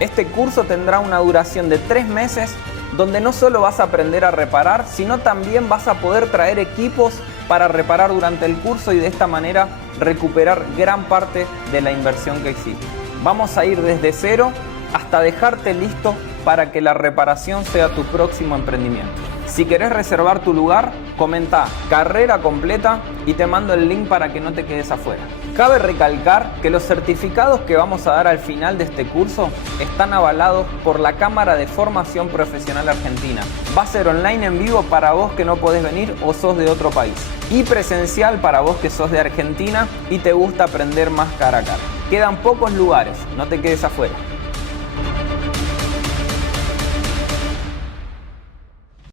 Este curso tendrá una duración de 3 meses donde no solo vas a aprender a reparar, sino también vas a poder traer equipos para reparar durante el curso y de esta manera recuperar gran parte de la inversión que hiciste. Vamos a ir desde cero hasta dejarte listo para que la reparación sea tu próximo emprendimiento. Si querés reservar tu lugar, comenta carrera completa y te mando el link para que no te quedes afuera. Cabe recalcar que los certificados que vamos a dar al final de este curso están avalados por la Cámara de Formación Profesional Argentina. Va a ser online en vivo para vos que no podés venir o sos de otro país. Y presencial para vos que sos de Argentina y te gusta aprender más cara a cara. Quedan pocos lugares, no te quedes afuera.